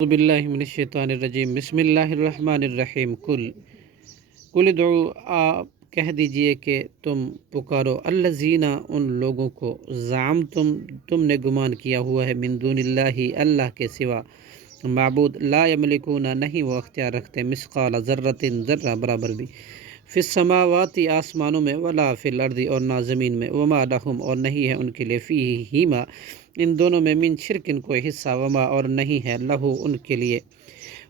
اعوذ باللہ من الشیطان الرجیم بسم اللہ الرحمن الرحیم کل ادعو آپ کہہ دیجئے کہ تم پکارو الذین ان لوگوں کو تم نے گمان کیا ہوا ہے من دون اللہ اللہ کے سوا معبود لا یملکون نہیں وہ اختیار رکھتے مثقال ذرۃ ذرہ برابر بھی فی السماوات آسمانوں میں ولا فی الارض اور نہ زمین میں وما لہم اور نہیں ہے ان کے لیے فیہما ان دونوں میں من شرکن کوئی حصہ وما اور نہیں ہے لہو ان کے لیے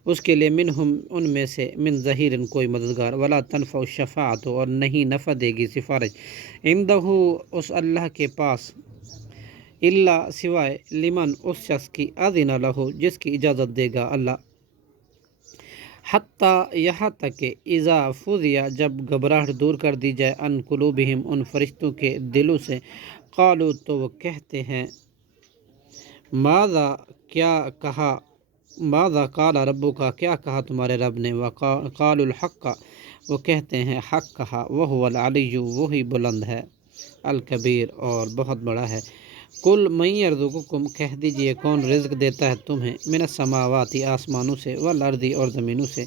اس کے لیے منہم ان میں سے من ظہیر کوئی مددگار ولا تنفع الشفاعت اور نہیں نفع دے گی سفارش عندہ اس اللہ کے پاس الا سوائے لمن اس شخص کی اذن لہو جس کی اجازت دے گا اللہ حتیٰ یہاں تک کہ اذا فضیا جب گھبراہٹ دور کر دی جائے ان قلوبہم ان فرشتوں کے دلوں سے قالوا تو وہ کہتے ہیں ماذا کیا کہا ماذا قال ربو کا کیا کہا تمہارے رب نے وقالوا الحق وہ کہتے ہیں حق کہا وہو العلی وہی بلند ہے الکبیر اور بہت بڑا ہے کل من یرزقکم کہہ دیجئے کون رزق دیتا ہے تمہیں من السماوات آسمانوں سے والارض اور زمینوں سے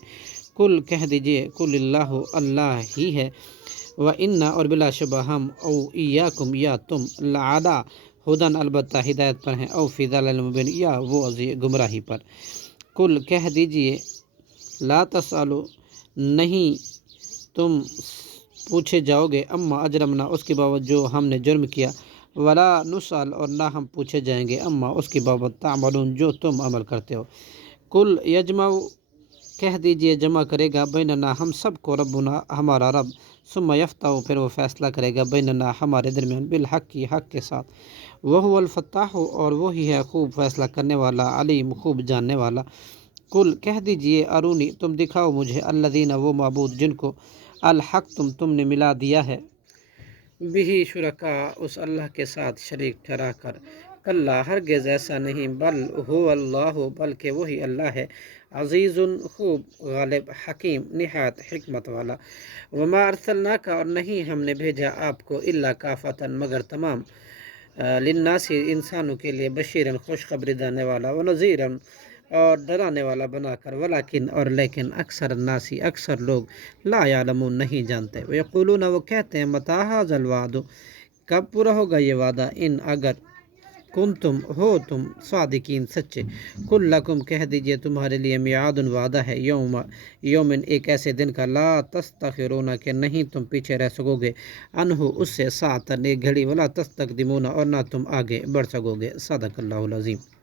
کل کہہ دیجئے کل اللہ اللہ ہی ہے وَإِنَّا اور بلا شبہ ہم او ایاکم یا تم لعلی ہدن البتہ ہدایت پر ہیں او فی ضلال مبین یا وہ گمراہی پر کل کہہ دیجئے لا تسألو نہیں تم پوچھے جاؤ گے اما اجرمنا اس کے بابت جو ہم نے جرم کیا ولا نسأل اور نہ ہم پوچھے جائیں گے اما اس کے بابت تعملون جو تم عمل کرتے ہو کل یجمع کہہ دیجئے جمع کرے گا بیننا ہم سب کو ربنا ہمارا رب ثم یفتح پھر وہ فیصلہ کرے گا بیننا ہمارے درمیان بالحق کی حق کے ساتھ وہو الفتاح اور وہی ہے خوب فیصلہ کرنے والا علیم خوب جاننے والا کل کہہ دیجئے ارونی تم دکھاؤ مجھے الذین وہ معبود جن کو الحق تم نے ملا دیا ہے بھی شرکا اس اللہ کے ساتھ شریک ٹھہرا کر کلا ہرگز ایسا نہیں بل ہو اللہ بلکہ وہی اللہ ہے عزیز خوب غالب حکیم نہایت حکمت والا وما ارسلناک اور نہیں ہم نے بھیجا آپ کو الا کافتا مگر تمام للناس انسانوں کے لیے بشیرن خوشخبری دینے والا ونذیرا اور ڈرانے والا بنا کر ولیکن اور لیکن اکثر الناسی اکثر لوگ لا یعلمون نہیں جانتے ویقولون وہ کہتے ہیں متی ھذا الوعد کب پورا ہوگا یہ وعدہ ان اگر کنتم ہو تم صادقین سچے کل لکم کہہ دیجئے تمہارے لیے میعاد وعدہ ہے یومن ایک ایسے دن کا لا تستخرون کہ نہیں تم پیچھے رہ سکو گے انہو اس سے ساعتن ایک گھڑی ولا تستقدمون اور نہ تم آگے بڑھ سکو گے صدق اللہ العظیم